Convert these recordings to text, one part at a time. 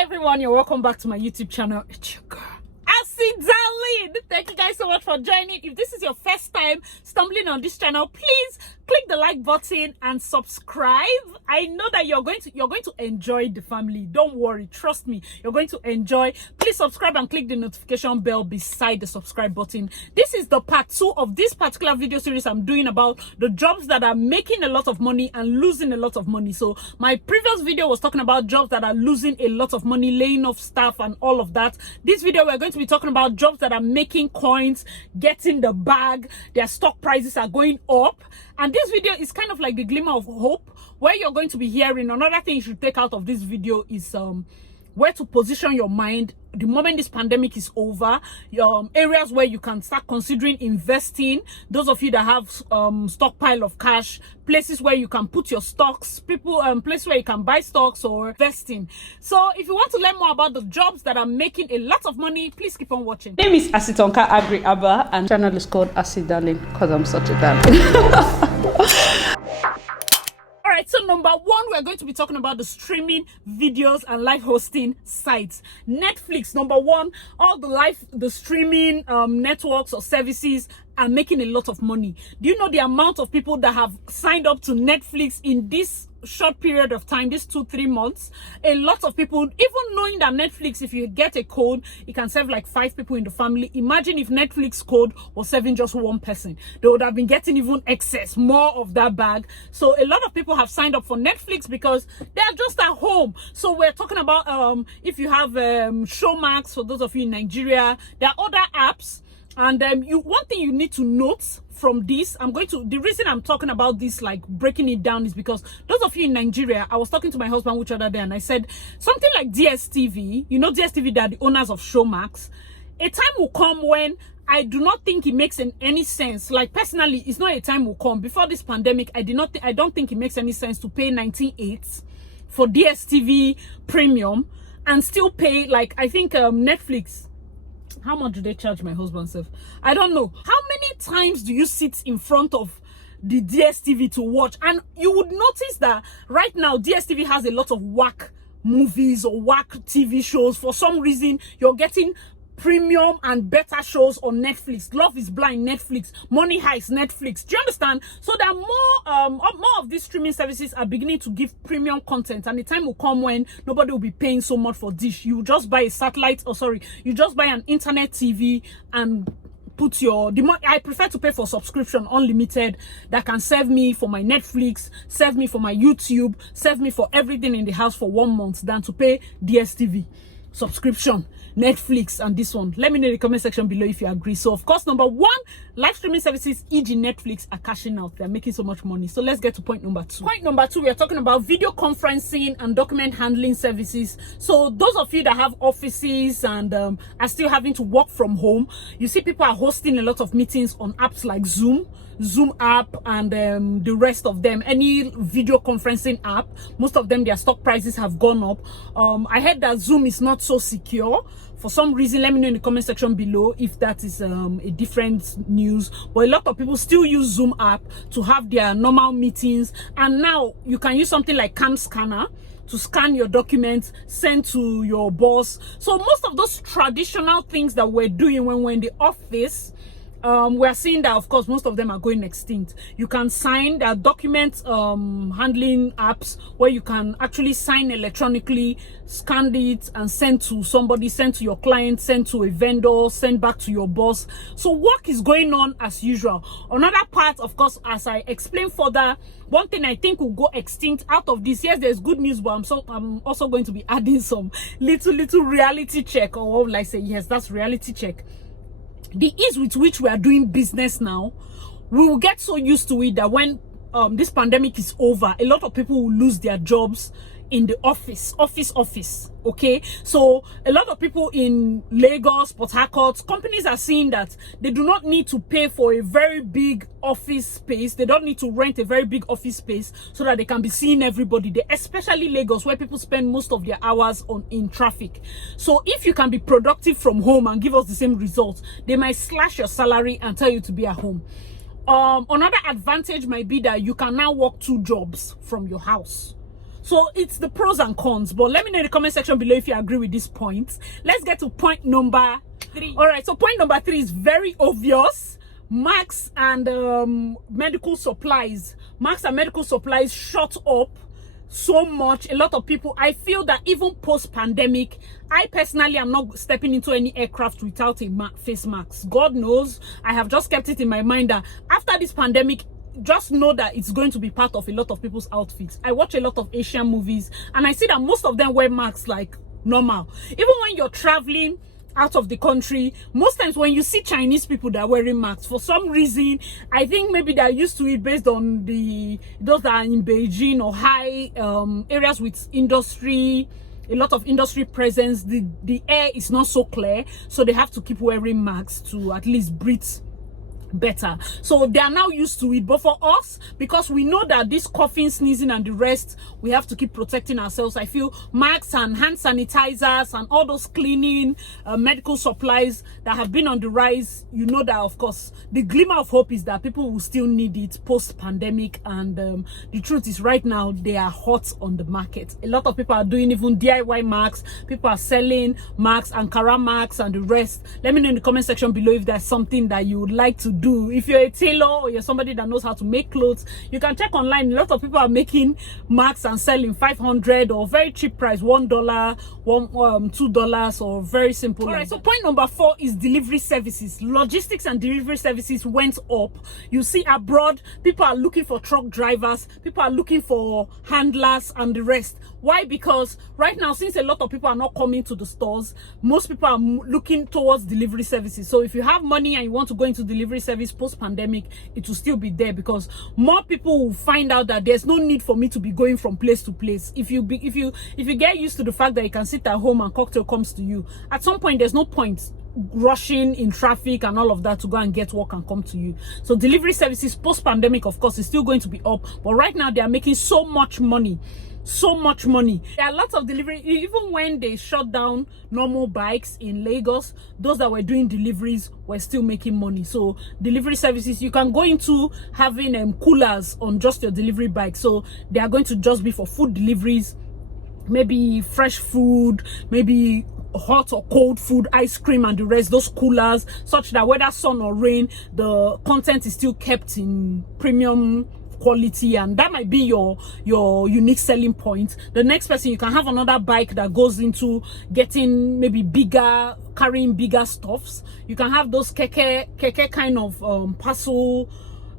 Everyone, you're welcome back to my YouTube channel. It's your girl, AsyDarlyn. Thank you guys so much for joining. If this is your first time stumbling on this channel, please click the like button and subscribe. I know that you're going to enjoy the family. Don't worry, trust me, you're going to enjoy. Please subscribe and click the notification bell beside the subscribe button. This is the part 2 of this particular video series I'm doing about the jobs that are making a lot of money and losing a lot of money. So my previous video was talking about jobs that are losing a lot of money, laying off staff and all of that. This video we're going to be talking about jobs that are making coins, getting the bag, their stock prices are going up. And this video is kind of like the glimmer of hope, where you're going to be hearing. Another thing you should take out of this video is where to position your mind the moment this pandemic is over. Areas where you can start considering investing. Those of you that have stockpile of cash, places where you can put your stocks, places where you can buy stocks or investing. So if you want to learn more about the jobs that are making a lot of money, please keep on watching. My name is Asitonka Aggrey-Abah and channel is called AsyDarlyn because I'm such a darling. Alright, so number 1, we're going to be talking about the streaming videos and live hosting sites. Netflix, number 1, all the streaming networks or services are making a lot of money. Do you know the amount of people that have signed up to Netflix in this short period of time, this 2-3 months? A lot of people, even knowing that Netflix, if you get a code, it can serve like 5 people in the family. Imagine if Netflix code was serving just 1 person. They would have been getting even excess, more of that bag. So a lot of people have signed up for Netflix because they are just at home. So we're talking about if you have Showmax, for those of you in Nigeria, there are other apps. And one thing you need to note from this, the reason I'm talking about this, like breaking it down, is because those of you in Nigeria, I was talking to my husband which other day and I said something like DSTV, you know, DSTV, they are the owners of Showmax. A time will come when I do not think it makes any sense. Like personally, it's not a time will come. Before this pandemic, I don't think it makes any sense to pay 98 for DSTV premium and still pay, like, I think Netflix. How much do they charge my husband self? I don't know. How many times do you sit in front of the DSTV to watch? And you would notice that right now DSTV has a lot of whack movies or whack TV shows. For some reason, you're getting premium and better shows on Netflix. Love is Blind, Netflix. Money Heist, Netflix. Do you understand? So that more of these streaming services are beginning to give premium content, and the time will come when nobody will be paying so much for dish. You just buy a satellite, you just buy an internet TV and put I prefer to pay for subscription, unlimited, that can serve me for my Netflix, serve me for my YouTube, serve me for everything in the house for 1 month, than to pay DSTV subscription, Netflix, and this one. Let me know in the comment section below if you agree. So of course, number 1, live streaming services, e.g. Netflix, are cashing out. They're making so much money. So let's get to point number 2. Point number 2, we are talking about video conferencing and document handling services. So those of you that have offices and are still having to work from home, you see people are hosting a lot of meetings on apps like Zoom app, and the rest of them, any video conferencing app. Most of them, their stock prices have gone up. I heard that Zoom is not so secure for some reason. Let me know in the comment section below if that is a different news. But a lot of people still use Zoom app to have their normal meetings, and now you can use something like Cam Scanner to scan your documents, send to your boss. So most of those traditional things that we're doing when we're in the office, we're seeing that, of course, most of them are going extinct. You can sign, there are document handling apps where you can actually sign electronically, scan it and send to somebody, send to your client, send to a vendor, send back to your boss. So work is going on as usual. Another part, of course, as I explain further, one thing I think will go extinct out of this, yes, there's good news, but I'm also going to be adding some little reality check, or what will I say? Yes, that's reality check. The ease with which we are doing business now, we will get so used to it that when this pandemic is over, a lot of people will lose their jobs in the office. Okay, so a lot of people in Lagos, Port Harcourt, companies are seeing that they do not need to pay for a very big office space. They don't need to rent a very big office space so that they can be seeing everybody. Especially Lagos, where people spend most of their hours in traffic. So if you can be productive from home and give us the same results, they might slash your salary and tell you to be at home. Another advantage might be that you can now work 2 jobs from your house. So it's the pros and cons, but let me know in the comment section below if you agree with these points. Let's get to point number 3. All right, so point number 3 is very obvious. Masks and medical supplies. Masks and medical supplies shot up so much. A lot of people, I feel that even post-pandemic, I personally am not stepping into any aircraft without a face mask. God knows, I have just kept it in my mind that after this pandemic, just know that it's going to be part of a lot of people's outfits. I watch a lot of Asian movies and I see that most of them wear masks like normal. Even when you're traveling out of the country, most times when you see Chinese people that are wearing masks, for some reason, I think maybe they're used to it based on those that are in Beijing or high areas with industry, a lot of industry presence. The air is not so clear, so they have to keep wearing masks to at least breathe better. So they are now used to it. But for us, because we know that this coughing, sneezing and the rest, we have to keep protecting ourselves. I feel masks and hand sanitizers and all those cleaning medical supplies that have been on the rise, you know that of course the glimmer of hope is that people will still need it post-pandemic. And the truth is right now they are hot on the market. A lot of people are doing even DIY masks. People are selling masks, Ankara masks and the rest. Let me know in the comment section below if there's something that you would like to do. If you're a tailor or you're somebody that knows how to make clothes, you can check online. A lot of people are making masks and selling $500 or very cheap price, $1, $2, or very simple. All right, so point number 4 is delivery services. Logistics and delivery services went up. You see abroad, people are looking for truck drivers, people are looking for handlers and the rest. Why? Because right now, since a lot of people are not coming to the stores, most people are looking towards delivery services. So if you have money and you want to go into delivery service post-pandemic, it will still be there because more people will find out that there's no need for me to be going from place to place. If you get used to the fact that you can sit at home and cocktail comes to you, at some point there's no point rushing in traffic and all of that to go and get work and come to you. So delivery services post-pandemic, of course, is still going to be up, but right now they are making so much money. So much money. There are lots of delivery. Even when they shut down normal bikes in Lagos, those that were doing deliveries were still making money. So delivery services, you can go into having coolers on just your delivery bike. So they are going to just be for food deliveries, maybe fresh food, maybe hot or cold food, ice cream and the rest, those coolers, such that whether sun or rain, the content is still kept in premium quality, and that might be your unique selling point. The next person, you can have another bike that goes into getting maybe bigger, carrying bigger stuffs. You can have those keke kind of parcel,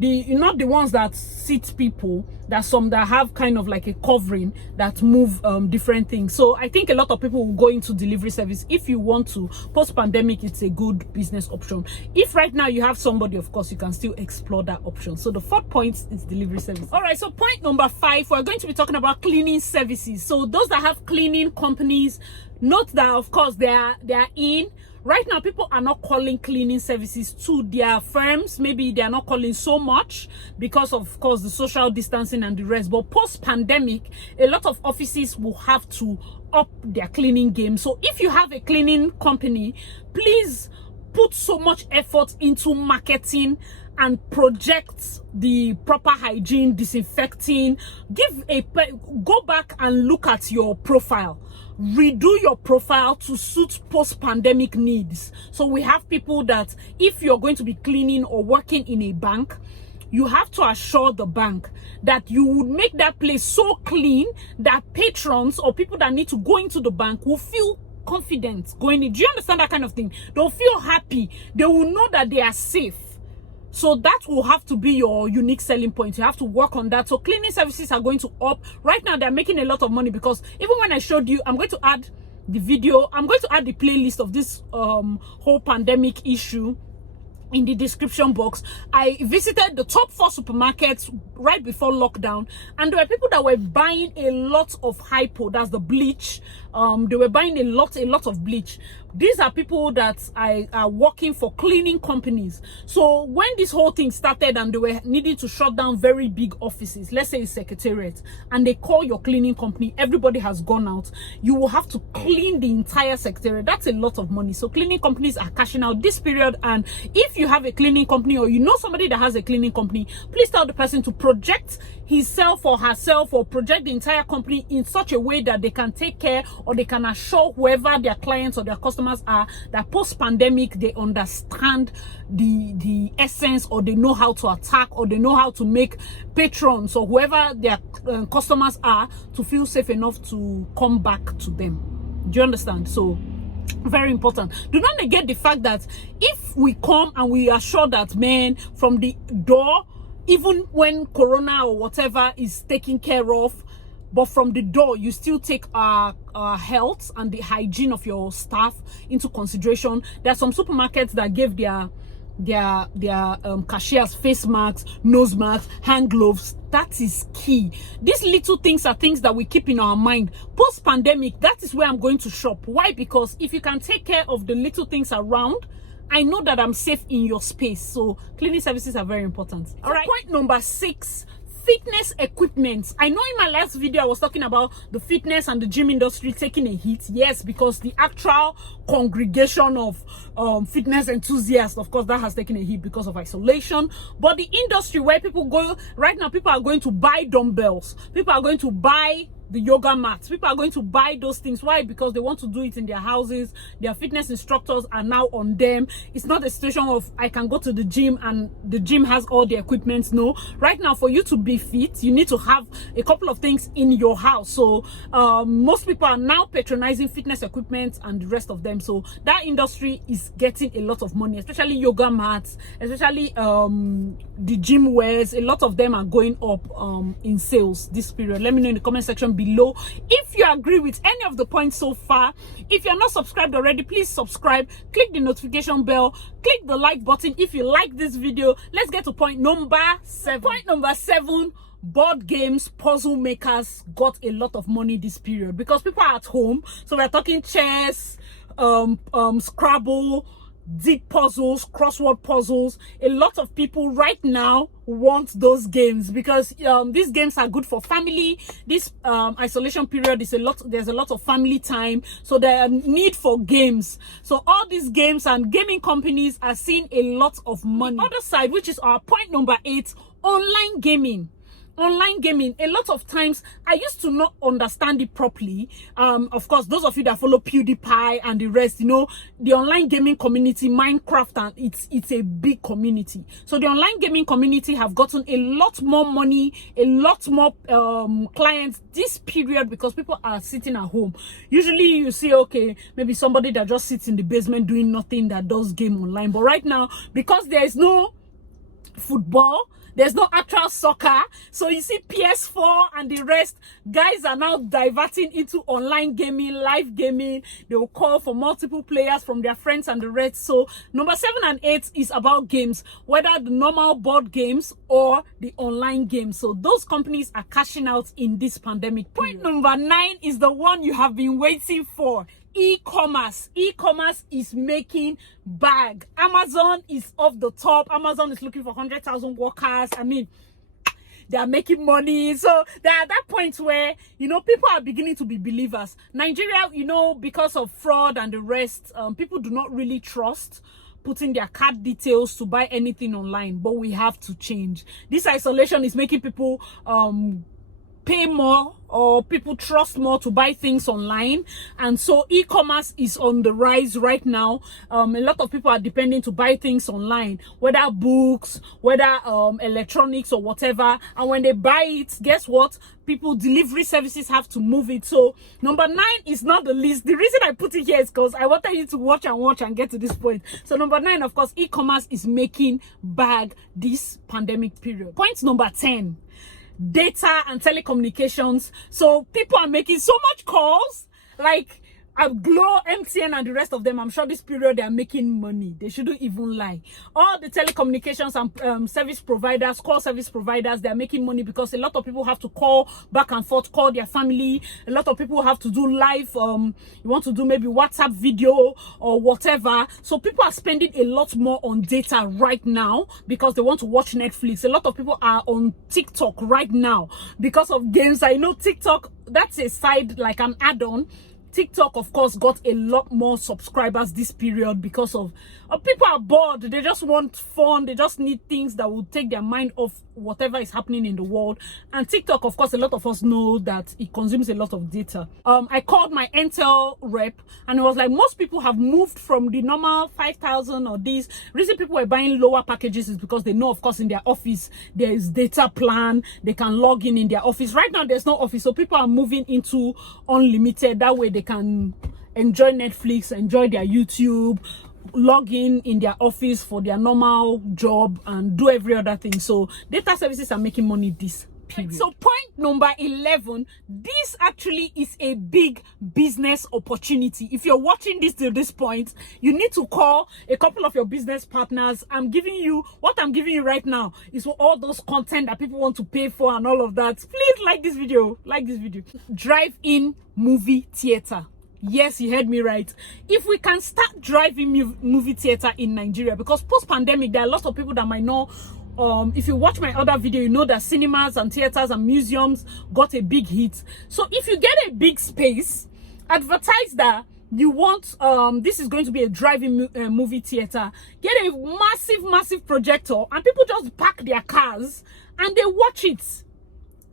not the ones that sit people, there's some that have kind of like a covering that move different things. So I think a lot of people will go into delivery service. If you want to, post-pandemic, it's a good business option. If right now you have somebody, of course, you can still explore that option. So the 4th point is delivery service. All right, so point number 5, we're going to be talking about cleaning services. So those that have cleaning companies, note that of course they are in. Right now, people are not calling cleaning services to their firms. Maybe they are not calling so much because of course the social distancing and the rest. But post-pandemic, a lot of offices will have to up their cleaning game. So if you have a cleaning company, please put so much effort into marketing and project the proper hygiene, disinfecting. Go back and look at your profile. Redo your profile to suit post-pandemic needs. So we have people that if you're going to be cleaning or working in a bank, you have to assure the bank that you would make that place so clean that patrons or people that need to go into the bank will feel confident going in. Do you understand that kind of thing? They'll feel happy. They will know that they are safe. So that will have to be your unique selling point. You have to work on that. So cleaning services are going to up. Right now, they're making a lot of money because even when I showed you, I'm going to add the video. I'm going to add the playlist of this whole pandemic issue in the description box. I visited the top 4 supermarkets right before lockdown, and there were people that were buying a lot of hypo, that's the bleach. They were buying a lot of bleach. These are people that are working for cleaning companies. So when this whole thing started and they were needing to shut down very big offices, let's say a secretariat, and they call your cleaning company, everybody has gone out, you will have to clean the entire secretariat. That's a lot of money. So cleaning companies are cashing out this period, and if if you have a cleaning company or you know somebody that has a cleaning company, please tell the person to project himself or herself or project the entire company in such a way that they can take care or they can assure whoever their clients or their customers are that post-pandemic they understand the essence, or they know how to attack, or they know how to make patrons or whoever their customers are to feel safe enough to come back to them. Do you understand? So very important. Do not negate the fact that if we come and we are sure that, man, from the door, even when corona or whatever is taken care of, but from the door you still take our health and the hygiene of your staff into consideration. There are some supermarkets that gave their cashiers face masks, nose masks, hand gloves. That is key. These little things are things that we keep in our mind. Post-pandemic, that is where I'm going to shop. Why? Because if you can take care of the little things around, I know that I'm safe in your space. So cleaning services are very important. All right. Point number 6, fitness equipment. I know in my last video I was talking about the fitness and the gym industry taking a hit. Yes, because the actual congregation of fitness enthusiasts, of course, that has taken a hit because of isolation. But the industry where people go right now, people are going to buy dumbbells, people are going to buy the yoga mats, people are going to buy those things. Why? Because they want to do it in their houses. Their fitness instructors are now on them. It's not a situation of I can go to the gym and the gym has all the equipment. No, right now for you to be fit, you need to have a couple of things in your house. So most people are now patronizing fitness equipment and the rest of them. So that industry is getting a lot of money, especially yoga mats, especially the gym wares. A lot of them are going up in sales this period. Let me know in the comment section below if you agree with any of the points so far. If you're not subscribed already, please subscribe, click the notification bell, click the like button if you like this video. Let's get to point number 7. Point number 7, board games, puzzle makers got a lot of money this period because people are at home. So we're talking chess, Scrabble, deep puzzles, crossword puzzles. A lot of people right now want those games because these games are good for family. This isolation period is there's a lot of family time, so there are need for games. So all these games and gaming companies are seeing a lot of money. Other side, which is our point number 8, online gaming. Online gaming, a lot of times I used to not understand it properly. Of course, those of you that follow PewDiePie and the rest, you know, the online gaming community, Minecraft, and it's a big community. So the online gaming community have gotten a lot more money, a lot more clients this period because people are sitting at home. Usually you see, okay, maybe somebody that just sits in the basement doing nothing that does game online. But right now, because there is no football, there's no actual soccer, so you see PS4 and the rest, guys are now diverting into online gaming, live gaming. They will call for multiple players from their friends and the rest. So number 7 and 8 is about games, whether the normal board games or the online games. So those companies are cashing out in this pandemic period. Point number 9 is the one you have been waiting for. E-commerce. E-commerce is making bag. Amazon is off the top. Amazon is looking for 100,000 workers. I mean, they are making money. So they're at that point where, you know, people are beginning to be believers. Nigeria, you know, because of fraud and the rest, people do not really trust putting their card details to buy anything online. But we have to change. This isolation is making people pay more, or people trust more to buy things online, and so e-commerce is on the rise right now. A lot of people are depending to buy things online, whether books, whether electronics or whatever, and when they buy it, guess what, people, delivery services have to move it. So number 9 is not the least. The reason I put it here is because I wanted you to watch and get to this point. So number 9, of course, e-commerce is making bag this pandemic period. Point number 10, data and telecommunications. So people are making so much calls, like Glow, MTN, and the rest of them. I'm sure this period they are making money. They shouldn't even lie. All the telecommunications and service providers, call service providers, they are making money because a lot of people have to call back and forth, call their family. A lot of people have to do live. You want to do maybe WhatsApp video or whatever. So people are spending a lot more on data right now because they want to watch Netflix. A lot of people are on TikTok right now because of games. I know TikTok, that's a side, like an add-on. TikTok, of course, got a lot more subscribers this period because of people are bored. They just want fun. They just need things that will take their mind off whatever is happening in the world. And TikTok, of course, a lot of us know that it consumes a lot of data. I called my Intel rep and it was like, most people have moved from the normal 5,000 or these. Reason people were buying lower packages is because they know, of course, in their office there is data plan. They can log in their office. Right now there's no office, so people are moving into unlimited. That way they can enjoy Netflix, enjoy their YouTube, log in their office for their normal job and do every other thing. So data services are making money this period. So point number 11, this actually is a big business opportunity. If you're watching this till this point, you need to call a couple of your business partners. What I'm giving you right now is for all those content that people want to pay for and all of that. Please like this video. Drive-in movie theater. Yes, you heard me right. If we can start driving movie theater in Nigeria, because post-pandemic, there are lots of people that might know. If you watch my other video, you know that cinemas and theaters and museums got a big hit. So if you get a big space, advertise that you want, this is going to be a drive-in movie theater. Get a massive projector and people just park their cars and they watch it.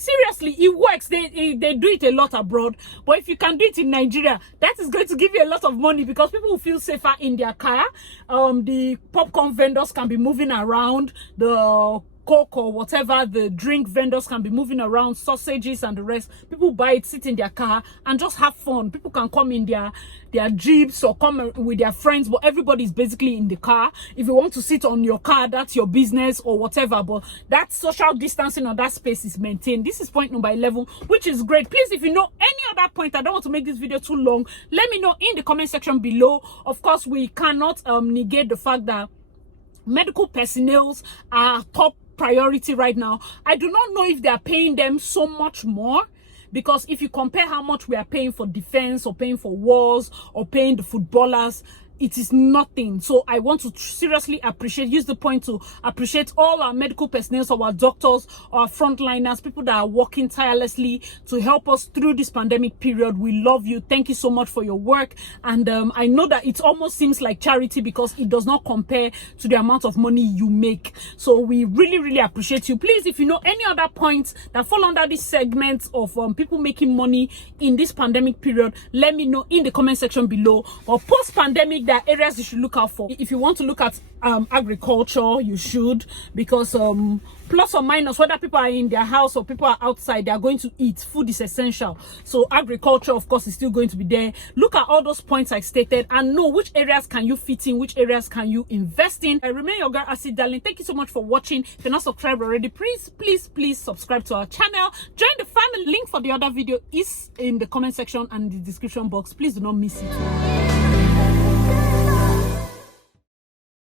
Seriously, it works. They do it a lot abroad, but if you can do it in Nigeria, that is going to give you a lot of money because people will feel safer in their car. The popcorn vendors can be moving around, the Coke or whatever, the drink vendors can be moving around, sausages and the rest. People buy it, sit in their car and just have fun. People can come in their jeeps or come with their friends, but everybody is basically in the car. If you want to sit on your car, that's your business or whatever, but that social distancing or that space is maintained. This is point number 11, which is great. Please, if you know any other point, I don't want to make this video too long, let me know in the comment section below. Of course, we cannot negate the fact that medical personnel are top priority right now. I do not know if they are paying them so much more, because if you compare how much we are paying for defense or paying for wars or paying the footballers, it is nothing. So I want to seriously use the point to appreciate all our medical personnel, our doctors, our frontliners, people that are working tirelessly to help us through this pandemic period. We love you. Thank you so much for your work. And I know that it almost seems like charity because it does not compare to the amount of money you make. So we really appreciate you. Please, if you know any other points that fall under this segment of people making money in this pandemic period, let me know in the comment section below. Or post-pandemic, there are areas you should look out for. If you want to look at agriculture, you should, because plus or minus, whether people are in their house or people are outside, they are going to eat. Food is essential. So agriculture, of course, is still going to be there. Look at all those points I stated and know which areas can you fit in, which areas can you invest in. I remain your girl, AsyDarlyn. Thank you so much for watching. If you're not subscribed already, please subscribe to our channel. Join the family. Link for the other video is in the comment section and the description box. Please do not miss it.